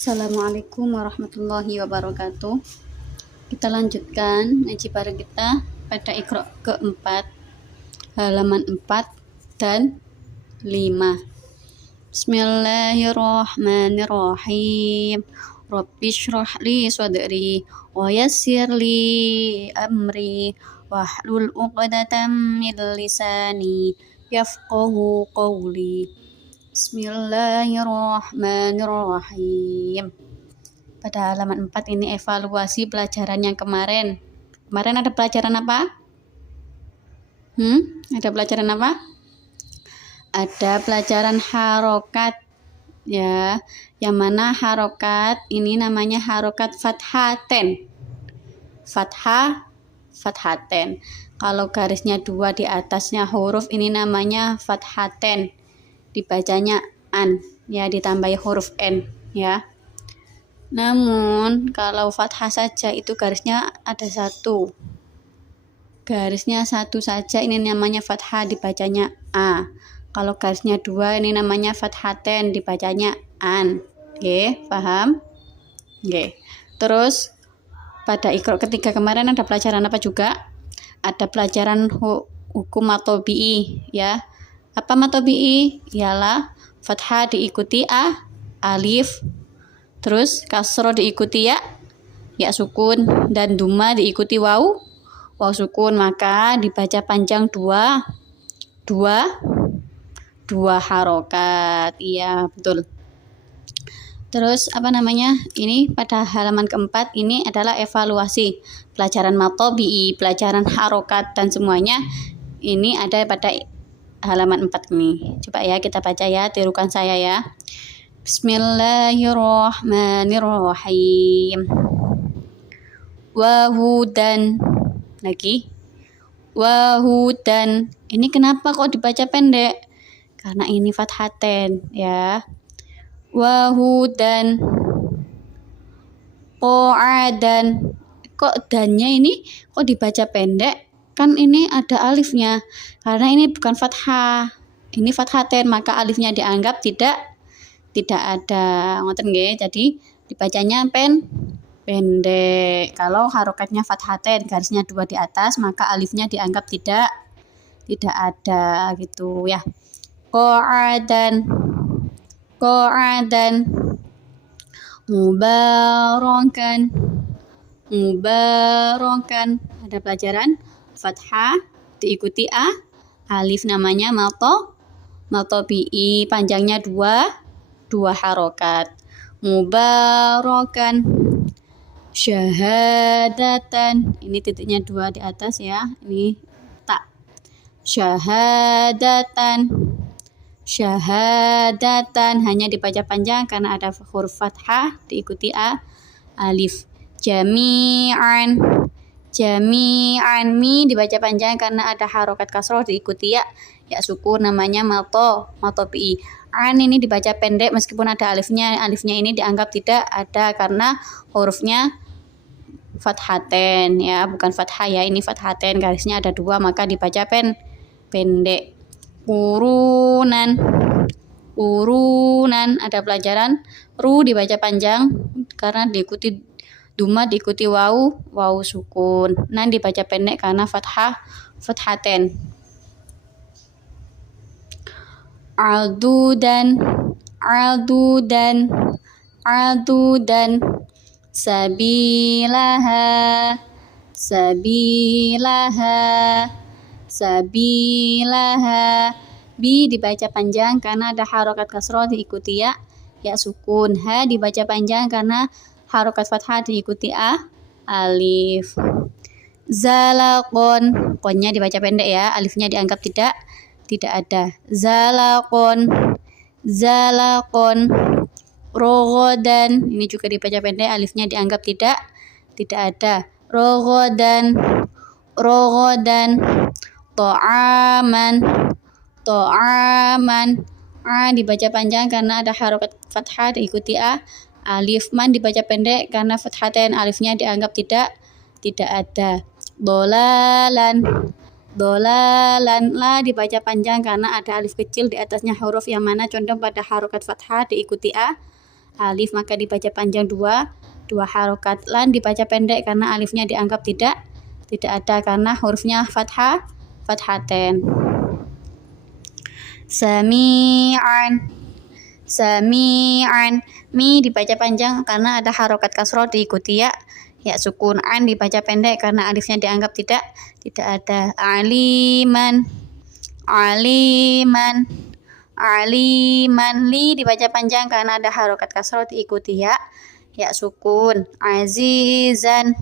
Assalamualaikum warahmatullahi wabarakatuh. Kita lanjutkan ngaji bareng kita pada Iqra keempat, halaman 4 dan 5. Bismillahirrahmanirrahim. Rabbi shrah li sadri wa yassir li amri wahlul 'uqdatam min lisani yafqahu qawli. Bismillahirrahmanirrahim. Pada halaman 4 ini evaluasi pelajaran yang kemarin. Kemarin ada pelajaran apa? Ada pelajaran apa? Ada pelajaran harokat ya. Yang mana harokat ini namanya harokat fathaten. Fathaten. Kalau garisnya 2 di atasnya huruf ini namanya fathaten. Dibacanya an ya, ditambahi huruf n ya. Namun kalau fathah saja itu garisnya ada satu. Garisnya satu saja ini namanya fathah, dibacanya a. Kalau garisnya 2 ini namanya fathaten, dibacanya an. Oke, paham? Oke. Terus pada Iqra ketiga kemarin ada pelajaran apa juga? Ada pelajaran hukum matobi'i ya. Apa matobi'i? Ialah fathah diikuti alif, terus kasroh diikuti ya sukun, dan duma diikuti waw sukun. Maka dibaca panjang dua harokat. Iya, betul. Terus ini pada halaman keempat ini adalah evaluasi pelajaran matobi'i, pelajaran harokat, dan semuanya ini ada pada halaman 4 ini. Coba ya kita baca ya, tirukan saya ya. Bismillahirrahmanirrahim. Wahudan. Lagi. Wahudan. Ini kenapa kok dibaca pendek? Karena ini fathaten ya. Wahudan. Qo'adan. Kok dannya ini kok dibaca pendek? Kan ini ada alifnya. Karena ini bukan fathah. Ini fathaten, maka alifnya dianggap tidak ada. Ngoten nggih. Jadi dibacanya pendek. Kalau harokatnya fathaten, garisnya 2 di atas, maka alifnya dianggap tidak ada gitu ya. Qo'adan. Mubarakan. Ada pelajaran fathah diikuti alif, namanya matobi'i, panjangnya 2 harokat. Mubarakan. Syahadatan. Ini titiknya 2 di atas ya. Ini tak. Syahadatan hanya dibaca panjang karena ada huruf fathah diikuti alif. Jami'an. Mi dibaca panjang karena ada harokat kasroh diikuti ya sukun, namanya matobi'i. An ini dibaca pendek meskipun ada alifnya. Alifnya ini dianggap tidak ada karena hurufnya fathaten ya, bukan fathah ya. Ini fathaten, garisnya ada 2, maka dibaca pendek. Urunan. Ada pelajaran ru dibaca panjang karena diikuti duma, diikuti waw sukun. Nan dibaca pendek karena fathaten. Aldudan. Sabilaha. Bi dibaca panjang karena ada harokat kasroh diikuti ya sukun. Ha dibaca panjang karena harokat fathah diikuti alif. Zalaqon. Konnya dibaca pendek ya, alifnya dianggap tidak ada. Zalaqon. Rogodan. Ini juga dibaca pendek, alifnya dianggap tidak ada. Rogodan. To'aman. Dibaca panjang karena ada harokat fathah diikuti alif. Man dibaca pendek karena fathaten, alifnya dianggap tidak ada. Dolalan. La dibaca panjang karena ada alif kecil di atasnya huruf yang mana condong pada harokat fathah diikuti alif maka dibaca panjang dua harokat. Lan dibaca pendek karena alifnya dianggap tidak ada karena hurufnya fathaten. Sami'an, mi dibaca panjang karena ada harokat kasroh diikuti ya sukun. An dibaca pendek karena alifnya dianggap tidak ada. Aliman, li dibaca panjang karena ada harokat kasroh diikuti ya sukun. Azizan,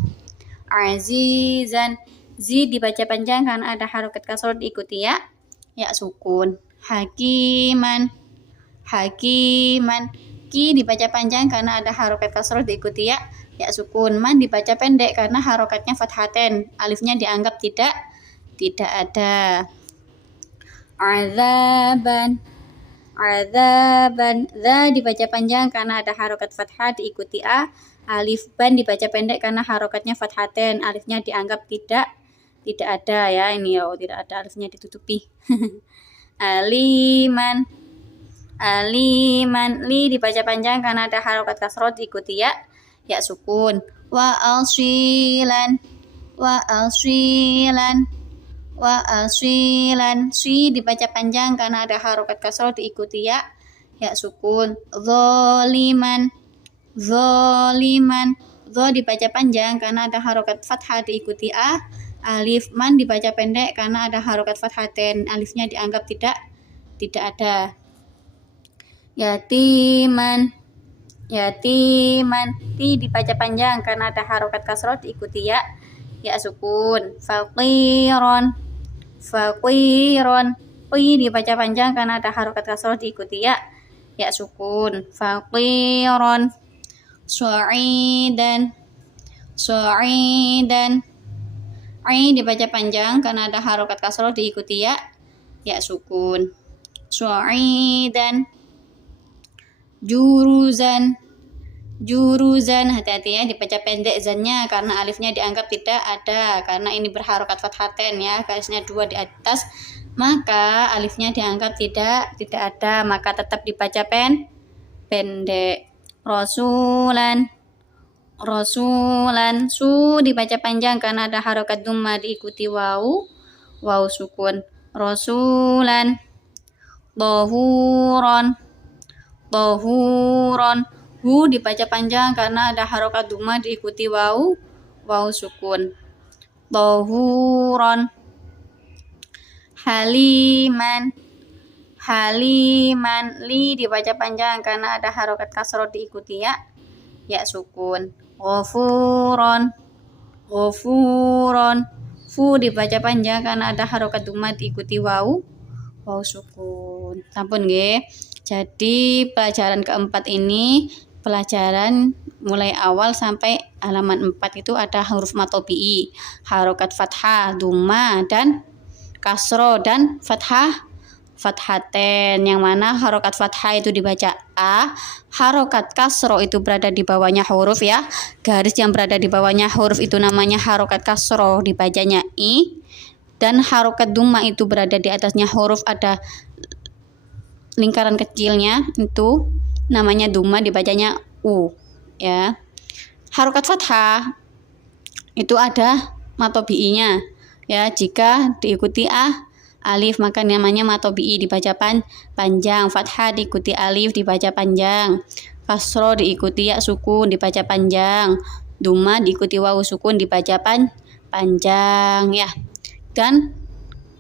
zi dibaca panjang karena ada harokat kasroh diikuti ya sukun. Hakiman, ki dibaca panjang karena ada harokat kasroh diikuti ya sukun. Man dibaca pendek karena harokatnya fathaten, alifnya dianggap tidak ada. Azaban, za dibaca panjang karena ada harokat fathah diikuti a. Alif ban dibaca pendek karena harokatnya fathaten, alifnya dianggap tidak ada ya, ini tidak ada, alifnya ditutupi. Aliman, li dibaca panjang karena ada harokat kasroh diikuti ya sukun. Wa asilan, si dibaca panjang karena ada harokat kasroh diikuti ya sukun. Zoliman, zo dibaca panjang karena ada harokat fathah diikuti a. Alif man dibaca pendek karena ada harokat fathaten, alifnya dianggap tidak ada. Yatiman, ti dibaca panjang karena ada harokat kasroh diikuti ya sukun. Faqiron, pi dibaca panjang karena ada harokat kasroh diikuti ya sukun. Faqiron. Su'idan, dibaca panjang karena ada harokat kasroh diikuti ya sukun. Su'idan. Juruzan, hati-hati ya dibaca pendek zannya karena alifnya dianggap tidak ada karena ini berharokat fathaten ya, garisnya 2 di atas, maka alifnya dianggap tidak ada, maka tetap dibaca pendek. Rasulan, su dibaca panjang karena ada harokat dumma diikuti waw sukun. Rasulan. Tohuron, hu dibaca panjang karena ada harokat dumma diikuti waw sukun. Tohuron. Haliman, li dibaca panjang karena ada harokat kasroh diikuti ya sukun. Ghafuron, fu dibaca panjang karena ada harokat dumma diikuti waw sukun. Sampun nggih. Jadi pelajaran keempat ini pelajaran mulai awal sampai halaman 4 itu ada huruf matobi'i, harokat fathah, dumma dan kasroh dan fathaten, yang mana harokat fathah itu dibaca a, harokat kasroh itu berada di bawahnya huruf ya, garis yang berada di bawahnya huruf itu namanya harokat kasroh, dibacanya i, dan harokat dumma itu berada di atasnya huruf, ada lingkaran kecilnya itu namanya dumma, dibacanya u ya. Harokat fathah itu ada matobi'inya ya, jika diikuti alif maka namanya matobi'i, dibaca panjang. Fathah diikuti alif dibaca panjang, kasroh diikuti ya sukun dibaca panjang, dumma diikuti waw sukun dibaca panjang ya. Dan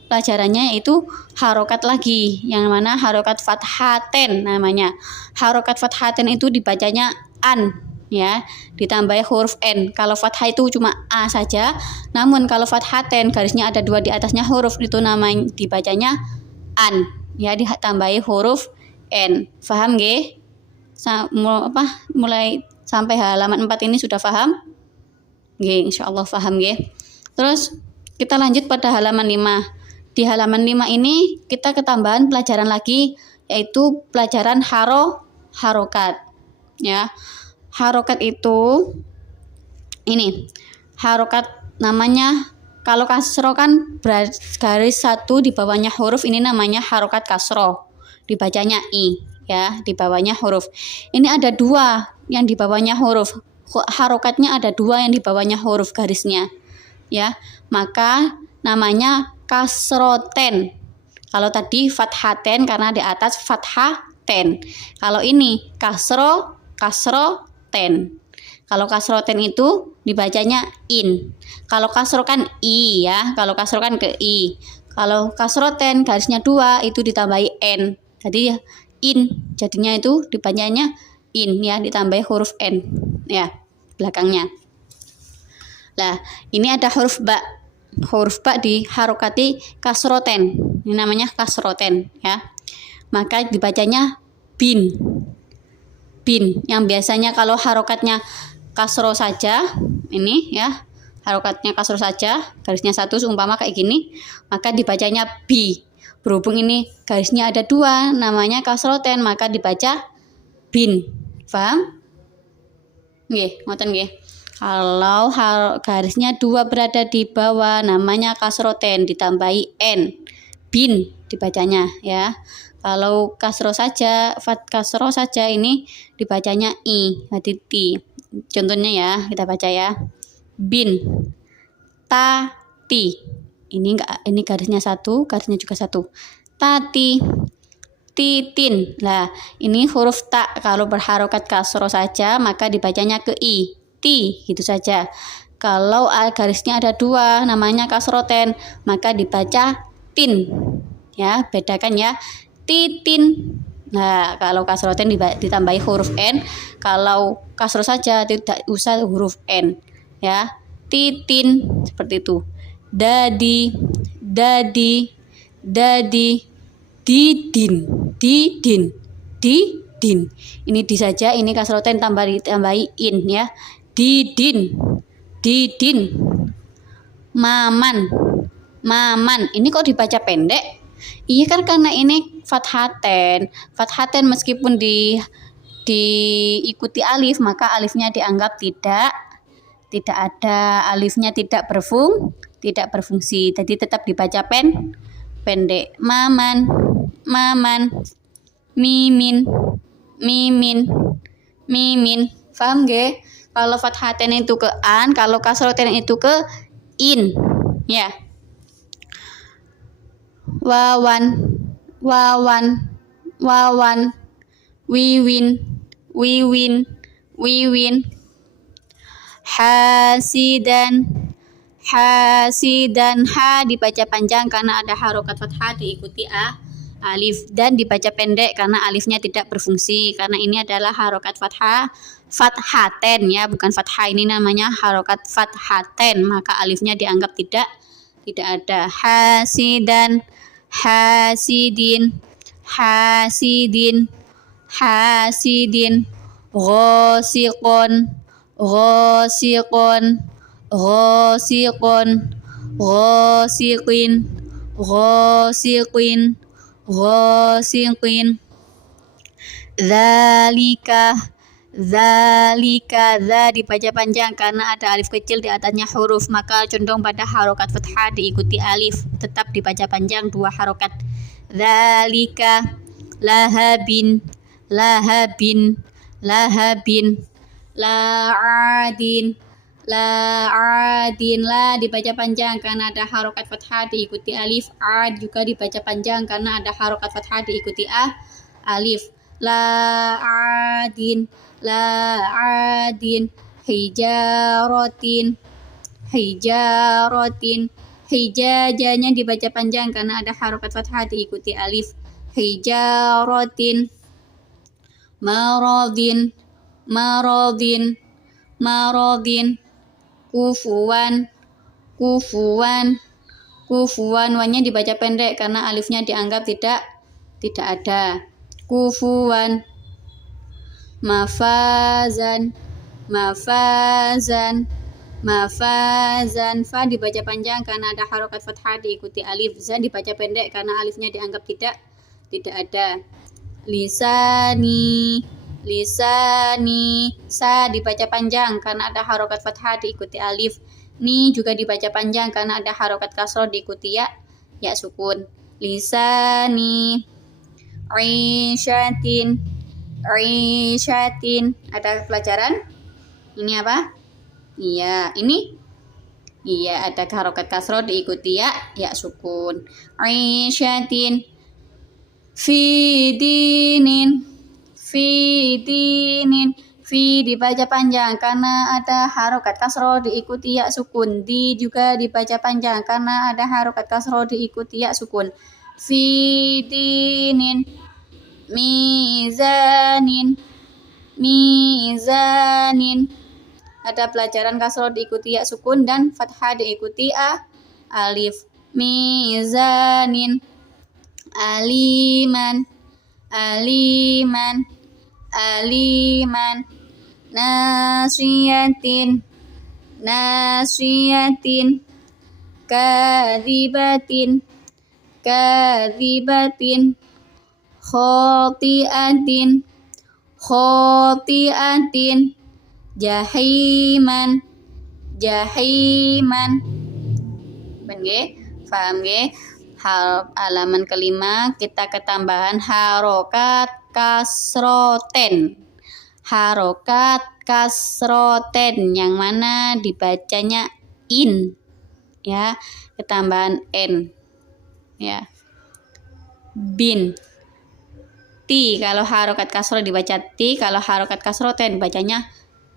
pelajarannya itu harokat lagi, yang mana harokat fathaten namanya. Harokat fathaten itu dibacanya an ya, ditambah huruf n. Kalau fathah itu cuma a saja, namun kalau fathaten garisnya ada 2 di atasnya huruf itu namanya dibacanya an ya, ditambahi huruf n. Paham nggih? Mulai sampai halaman 4 ini sudah paham? Nggih, insyaallah paham nggih. Terus kita lanjut pada halaman 5. Di halaman 5 ini kita ketambahan pelajaran lagi, yaitu pelajaran harokat ya. Harokat itu ini harokat namanya, kalau kasroh kan garis 1 di bawahnya huruf, ini namanya harokat kasroh, dibacanya i ya, di bawahnya huruf. Ini ada dua yang di bawahnya huruf, harokatnya ada dua yang di bawahnya huruf garisnya, ya, maka namanya kasroten. Kalau tadi fathaten karena di atas fathaten. Kalau ini kasroten. Kalau kasroten itu dibacanya in. Kalau kasro kan i, ya. Kalau kasro kan ke i. Kalau kasroten garisnya dua itu ditambahi n. Jadi in. Jadinya itu dibacanya in, ya, ditambahi huruf n, ya, belakangnya. Nah, ini ada huruf ba. Huruf ba diharokati kasroten. Ini namanya kasroten, ya. Maka dibacanya bin. Bin. Yang biasanya kalau harokatnya kasro saja, ini, ya, harokatnya kasro saja, garisnya satu seumpama kayak gini, maka dibacanya bi. Berhubung ini garisnya ada dua, namanya kasroten, maka dibaca bin. Paham? Nggih, ngoten nggih. Kalau garisnya dua berada di bawah, namanya kasroten, ditambahi n, bin dibacanya, ya. Kalau kasro saja, kasro saja ini dibacanya i, jadi ti. Contohnya, ya, kita baca, ya, bin, tati. Ini garisnya satu, garisnya juga satu. Tati, titin. Nah, ini huruf ta. Kalau berharokat kasro saja, maka dibacanya ke i. Ti, gitu saja. Kalau garisnya ada dua, namanya kasroten, maka dibaca tin, ya, bedakan, ya, titin. Nah, kalau kasroten ditambahi huruf n, kalau kasro saja tidak usah huruf n, ya, titin, seperti itu. Dadi, dadi, dadi, didin, didin, didin. Ini di saja, ini kasroten tambahi in, ya. Didin, didin. Maman, maman. Ini kok dibaca pendek? Iya kan karena ini fathaten. Fathaten meskipun diikuti alif, maka alifnya dianggap tidak ada, alifnya tidak berfungsi. Jadi tetap dibaca pendek. Maman, maman. Mimin, mimin, mimin. Paham nggih? Kalau fathaten itu ke an, kalau kasroten itu ke in, ya. Wawan, wawan, wawan. Wiwin, wiwin, wiwin. Hasidan, hasidan. Ha dibaca panjang karena ada harokat fathah diikuti alif, dan dibaca pendek karena alifnya tidak berfungsi, karena ini adalah harokat fathah fathaten, ya, bukan fathah. Ini namanya harokat fathaten, maka alifnya dianggap tidak ada. Hasidan, hasidin, hasidin, hasidin. Ghosiqon, ghosiqon, ghosiqon, ghosiqin, ghosiqin, ghosiqin. Zalika, zalika. Za dibaca panjang karena ada alif kecil di atasnya huruf, maka condong pada harokat fathah diikuti alif, tetap dibaca panjang dua harokat. Zalika. Lahabin, lahabin, lahabin. La'adin, la'adin. La dibaca panjang karena ada harokat fathah diikuti alif. Ad juga dibaca panjang karena ada harokat fathah diikuti alif. La'adin, la'adin. Hijaratin, hijaratin. Hijajanya dibaca panjang karena ada harokat fathah diikuti alif. Hijaratin. Maradin, maradin, maradin. Kufuwan, kufuwan, kufuwan. Wannya dibaca pendek karena alifnya dianggap tidak ada. Kufuwan. Mafazan, mafazan, mafazan. Fa dibaca panjang karena ada harokat fathah diikuti alif. Zan dibaca pendek karena alifnya dianggap tidak ada. Lisani, lisani. Sa dibaca panjang karena ada harokat fathah diikuti alif. Ni juga dibaca panjang karena ada harokat kasroh diikuti ya sukun. Lisani. Isyatin. Isyatin. Ada pelajaran? Ini apa? Iya, ini? Iya, ada harokat kasroh diikuti ya sukun. Isyatin. Fidinin. Fidinin. Fi dibaca panjang karena ada harokat kasroh diikuti ya sukun. Di juga dibaca panjang karena ada harokat kasroh diikuti ya sukun. Fidinin. Mizanin. Mizanin. Ada pelajaran kasroh diikuti ya sukun dan fathah diikuti alif. Mizanin. Aliman. Aliman. Aliman. Nasiyatin. Nasiyatin. Kadzibatin. Kadzibatin. Khotiatin. Khotiatin. Jahiman. Jahiman. Ben nggih? Paham nggih? Halaman kelima kita ketambahan harokat kasroten. Harokat kasroten yang mana dibacanya in, ya, ketambahan n, ya. Bin. Ti kalau harokat kasroh dibaca ti, kalau harokat kasroten dibacanya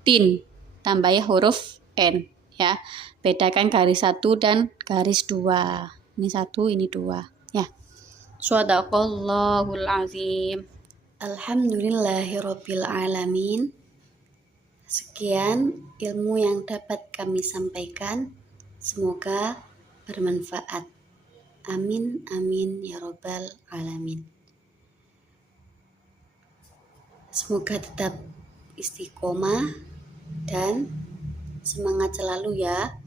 tin, tambahi huruf n, ya. Bedakan garis 1 dan garis 2. Ini 1, ini 2, ya. Shadaqallahul azim. Alhamdulillahirabbil alamin. Sekian ilmu yang dapat kami sampaikan. Semoga bermanfaat. Amin amin ya rabbal alamin. Semoga tetap istiqomah dan semangat selalu ya.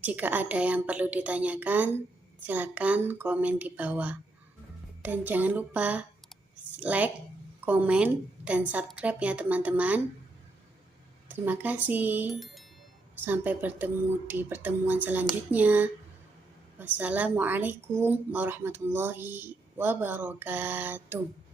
Jika ada yang perlu ditanyakan, silakan komen di bawah. Dan jangan lupa like, komen, dan subscribe ya teman-teman. Terima kasih. Sampai bertemu di pertemuan selanjutnya. Wassalamualaikum warahmatullahi wabarakatuh.